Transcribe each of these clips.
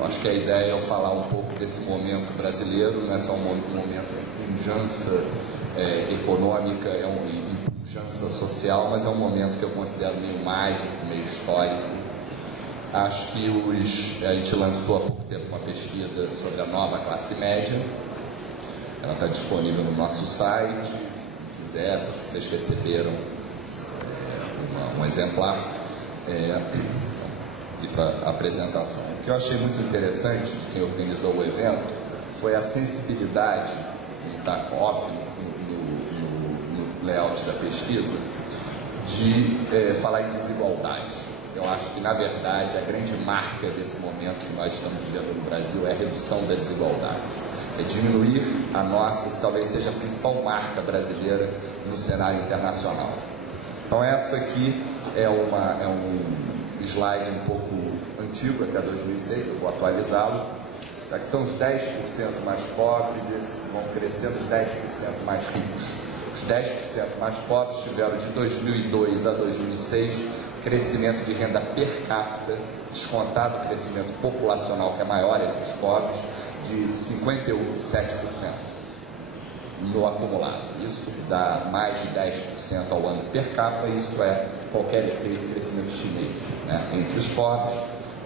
Acho que a ideia é eu falar um pouco desse momento brasileiro, não é só um momento de pujança econômica, e pujança social, mas é um momento que eu considero meio mágico, meio histórico. Acho que a gente lançou há pouco tempo uma pesquisa sobre a nova classe média. Ela está disponível no nosso site, quem quiser, acho que vocês receberam um exemplar. E para a apresentação. O que eu achei muito interessante de quem organizou o evento foi a sensibilidade, que está óbvio no layout da pesquisa, de falar em desigualdade. Eu acho que, na verdade, a grande marca desse momento que nós estamos vivendo no Brasil é a redução da desigualdade. É diminuir a nossa, que talvez seja a principal marca brasileira no cenário internacional. Então, essa aqui é um slide um pouco antigo, até 2006, eu vou atualizá-lo. Aqui são os 10% mais pobres, esses vão crescendo os 10% mais ricos. Os 10% mais pobres tiveram de 2002 a 2006 crescimento de renda per capita, descontado o crescimento populacional, que é maior entre os pobres, de 57% no acumulado. Isso dá mais de 10% ao ano per capita, isso é qualquer efeito de crescimento chinês, né, entre os pobres,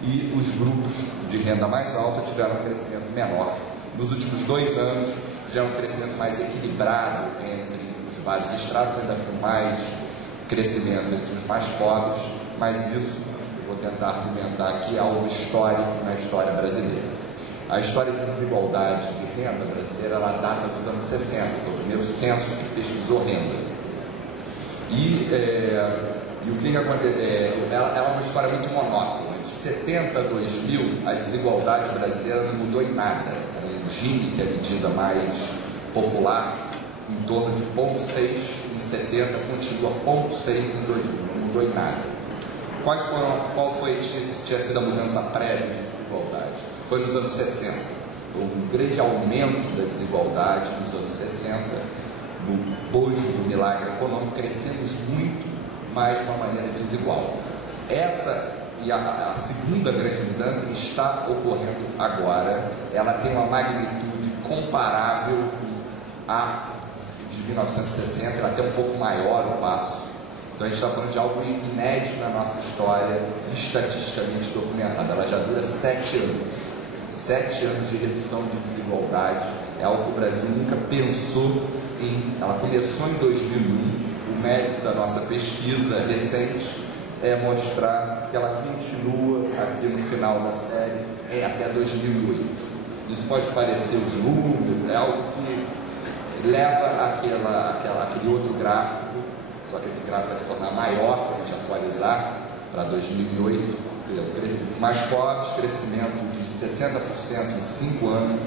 e os grupos de renda mais alta tiveram um crescimento menor. Nos últimos 2 anos já é um crescimento mais equilibrado entre os vários estratos, ainda com mais crescimento entre os mais pobres, mas isso eu vou tentar argumentar aqui algo histórico na história brasileira. A história de desigualdade de renda brasileira, ela data dos anos 60, foi o primeiro censo que pesquisou renda. E o que acontece? Ela é uma história muito monótona. De 70 a 2000, a desigualdade brasileira não mudou em nada. O Gini, que é a medida mais popular, em torno de 0,6 em 70, continua 0,6 em 2000, não mudou em nada. Tinha sido a mudança prévia de desigualdade? Foi nos anos 60. Houve um grande aumento da desigualdade nos anos 60, no bojo do milagre econômico, crescemos muito, mas de uma maneira desigual. Essa e a segunda grande mudança está ocorrendo agora. Ela tem uma magnitude comparável à de 1960, ela é até um pouco maior o passo. Então a gente está falando de algo inédito na nossa história, estatisticamente documentado. Ela já dura 7 anos. 7 anos de redução de desigualdade. É algo que o Brasil nunca pensou em. Ela começou em 2001. O mérito da nossa pesquisa recente é mostrar que ela continua aqui no final da série até 2008. Isso pode parecer os números, é algo que leva aquele outro gráfico, só que esse gráfico vai se tornar maior para a gente atualizar para 2008. Os mais pobres, crescimento de 60% em 5 anos,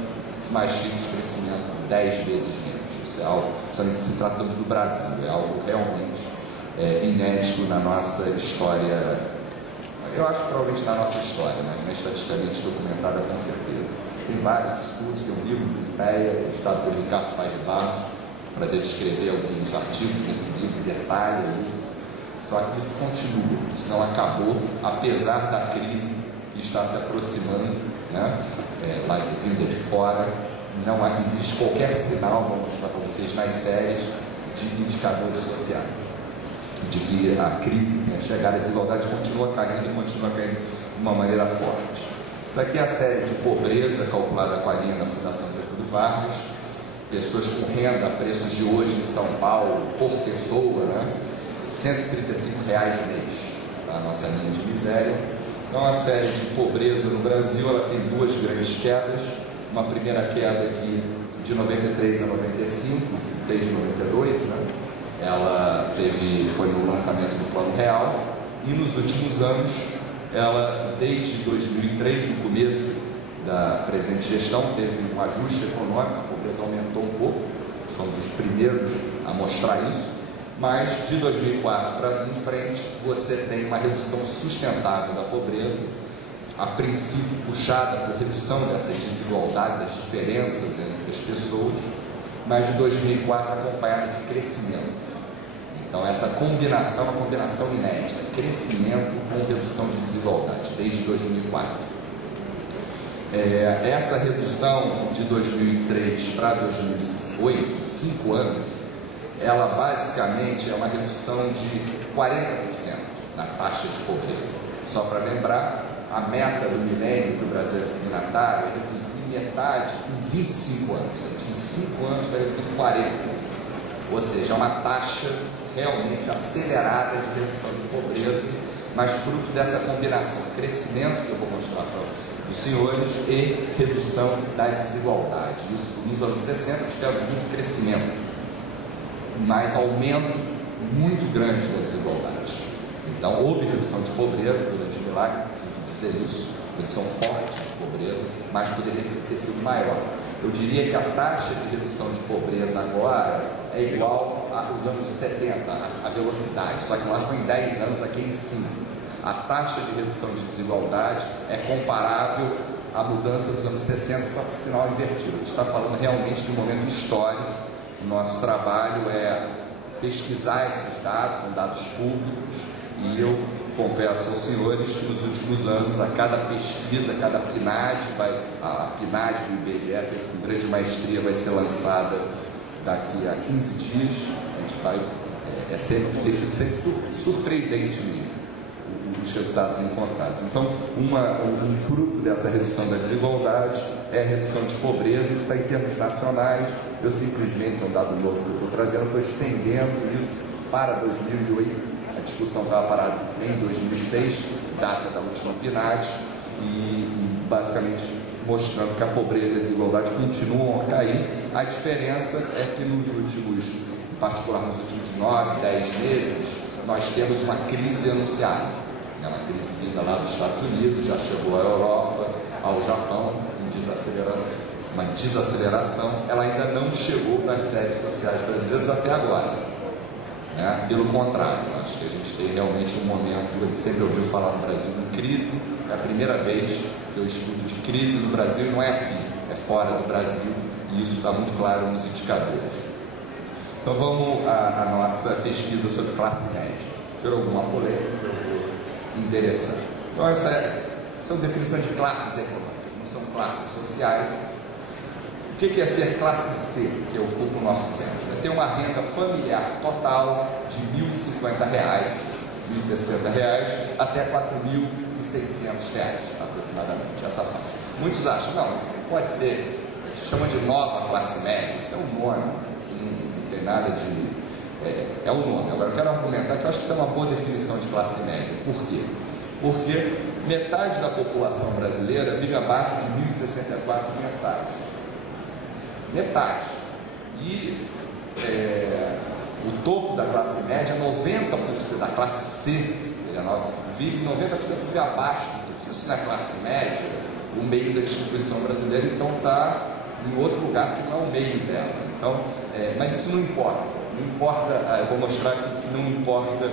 os mais ricos, crescimento 10 vezes menos. Isso é algo, principalmente se tratando do Brasil, é algo realmente inédito na nossa história. Eu acho que provavelmente na nossa história, mas estatisticamente documentada com certeza. Tem vários estudos, tem um livro do IPEA, editado pelo Ricardo Paz de Barros, prazer de escrever alguns artigos nesse livro, detalha isso. Só que isso continua, isso não acabou, apesar da crise que está se aproximando, né? Lá vinda de fora, não existe qualquer sinal, vou mostrar para vocês nas séries, de indicadores sociais, de que a crise, a chegada à desigualdade continua caindo de uma maneira forte. Isso aqui é a série de pobreza calculada com a linha da Fundação Getúlio Vargas, pessoas com renda a preços de hoje em São Paulo, por pessoa, né? R$ 135 mês, a nossa linha de miséria. Então, a série de pobreza no Brasil, ela tem 2 grandes quedas. Uma primeira queda aqui de 93 a 95, desde 92, né? Ela foi no lançamento do Plano Real, e nos últimos anos, ela, desde 2003, no começo da presente gestão, teve um ajuste econômico, a pobreza aumentou um pouco, somos os primeiros a mostrar isso. Mas de 2004 para em frente, você tem uma redução sustentável da pobreza, a princípio puxada por redução dessa desigualdade, das diferenças entre as pessoas, mas de 2004 acompanhada de crescimento. Então essa combinação é uma combinação inédita, crescimento com redução de desigualdade, desde 2004. Essa redução de 2003 para 2008, 5 anos, ela basicamente é uma redução de 40% na taxa de pobreza. Só para lembrar, a meta do milênio que o Brasil é signatário é reduzir metade em 25 anos. Em 5 anos vai reduzir 40. Ou seja, é uma taxa realmente acelerada de redução de pobreza, mas fruto dessa combinação, crescimento, que eu vou mostrar para os senhores, e redução da desigualdade. Isso, nos anos 60, tivemos muito crescimento, mas aumento muito grande da desigualdade. Então, houve redução de pobreza durante o milagre, preciso dizer isso, redução forte de pobreza, mas poderia ter sido maior. Eu diria que a taxa de redução de pobreza agora é igual aos anos 70, a velocidade, só que lá foi em 10 anos, aqui em 5. A taxa de redução de desigualdade é comparável à mudança dos anos 60, só que sinal invertido. A gente está falando realmente de um momento histórico. O nosso trabalho é pesquisar esses dados, são dados públicos, e eu confesso aos senhores que nos últimos anos, a cada pesquisa, a cada PNAD, a PNAD do IBGE, com grande maestria, vai ser lançada daqui a 15 dias. A gente vai, tem sido sempre surpreendente mesmo os resultados encontrados. Então, um fruto dessa redução da desigualdade é a redução de pobreza. Isso está em termos nacionais. Eu simplesmente, um dado novo que eu estou trazendo, estou estendendo isso para 2008. A discussão estava parada em 2006, data da última PNAD, e basicamente mostrando que a pobreza e a desigualdade continuam a cair. A diferença é que nos últimos, em particular nos últimos 9, 10 meses, nós temos uma crise anunciada. Uma crise vinda lá dos Estados Unidos, já chegou à Europa, ao Japão, uma desaceleração. Ela ainda não chegou nas séries sociais brasileiras até agora. Pelo contrário, acho que a gente tem realmente um momento, a gente sempre ouviu falar no Brasil em crise. É a primeira vez que eu estudo de crise no Brasil, não é aqui, é fora do Brasil, e isso está muito claro nos indicadores. Então vamos à nossa pesquisa sobre classe média. Gerou alguma polêmica? Interessante. Então essa são definições de classes econômicas, não são classes sociais. O que é ser classe C, que ocupa o nosso centro? É ter uma renda familiar total de R$ 1.050, R$ 1.060 até R$ 4.600 aproximadamente, essa faixa. Muitos acham, não, isso pode ser, a gente chama de nova classe média, isso é um nome, isso não tem nada de... É o nome. Agora eu quero argumentar que eu acho que isso é uma boa definição de classe média. Por quê? Porque metade da população brasileira vive abaixo de 1.064 mensais. Metade. E o topo da classe média, 90% da classe C, seria 90% vive abaixo do topo. Se isso não é classe média, o meio da distribuição brasileira então está em outro lugar que não é o meio dela. Então, mas isso não importa. Não importa, eu vou mostrar que não importa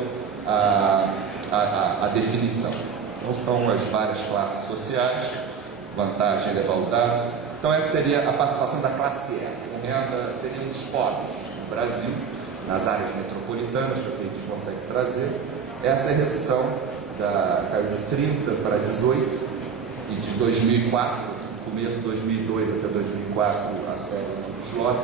a definição. Então são as várias classes sociais, vantagem levar o dado. Então essa seria a participação da classe E, com renda seriam os pobres no Brasil, nas áreas metropolitanas, que a gente consegue trazer. Essa é a redução, caiu de 30 para 18, e de 2004, começo de 2002 até 2004, a série explode,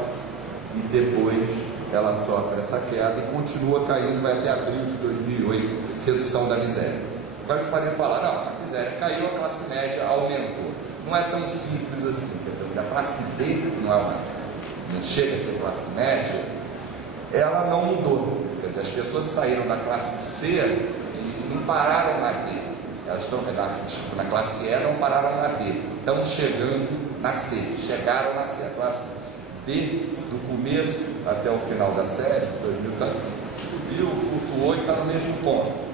e depois ela sofre essa queda e continua caindo, vai até abril de 2008, redução da miséria. Agora vocês podem falar, não, a miséria caiu, a classe média aumentou. Não é tão simples assim, quer dizer, a classe D, que não chega a ser classe média, ela não mudou. Quer dizer, as pessoas saíram da classe C e não pararam na D. Elas estão na classe E, não pararam na D. Estão chegando na C, chegaram na C. A classe D, do começo até o final da série, de 2000, subiu, flutuou e está no mesmo ponto.